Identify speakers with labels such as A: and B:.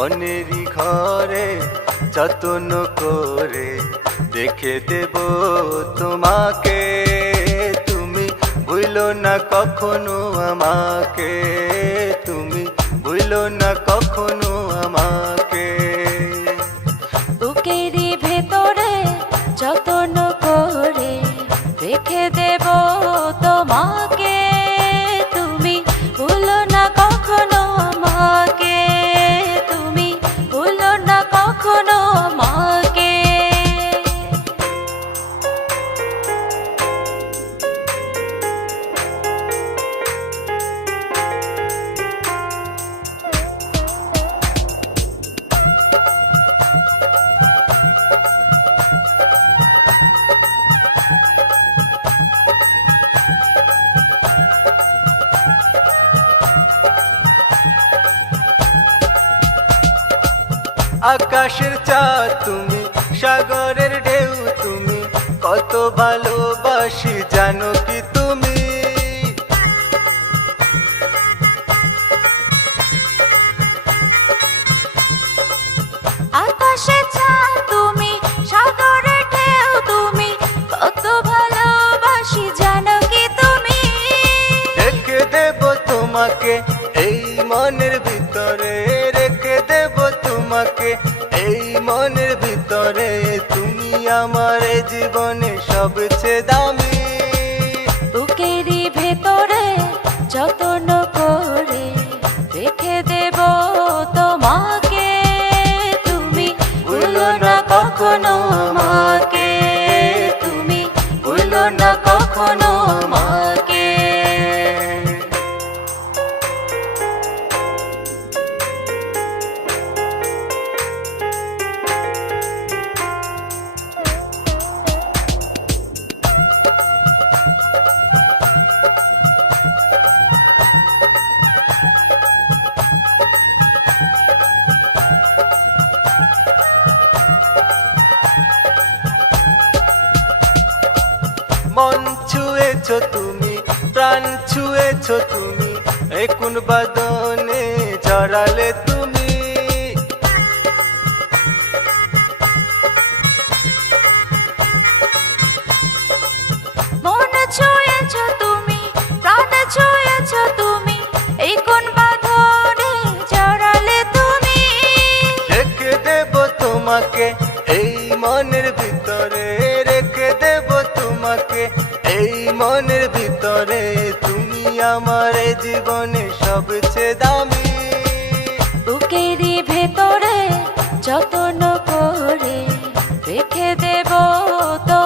A: মনেরই ঘরে যতন করে দেখে দেব তোমাকে। তুমি ভুলো না কখনো আমাকে, তুমি ভুলো না কখনো আমাকে। আকাশের চাঁদ তুমি সাগরের ঢেউ তুমি কত ভালোবাসি জানো কি তুমি?
B: আকাশে চাঁদ তুমি সাগরে ঢেউ তুমি কত ভালোবাসি জানো কি তুমি?
A: রেখে দেব তোমাকে এই মনের ভিতরে তোমাকে। এই মনের ভিতরে তুমি আমার জীবনে সবচেয়ে দামি।
B: বুকেরই ভেতরে যত্ন করে রেখে দেব তোমাকে।
A: মন ছুঁয়েছ তুমি প্রাণ ছুঁয়েছ তুমি এই কোন বাদনে জড়ালে তুমি।
B: মন ছুঁয়েছ তুমি প্রাণ ছুঁয়েছ তুমি এই কোন বাঁধনে জড়ালে তুমি।
A: রেখে দেব তোমাকে এই মনের ভিতরে রেখে দেব তোমাকে। এই মনের ভিতরে তুমি আমার জীবনে সবচেয়ে দামি।
B: বুকেরই ভেতরে
A: যত্ন করে রেখে দেব তোমাকে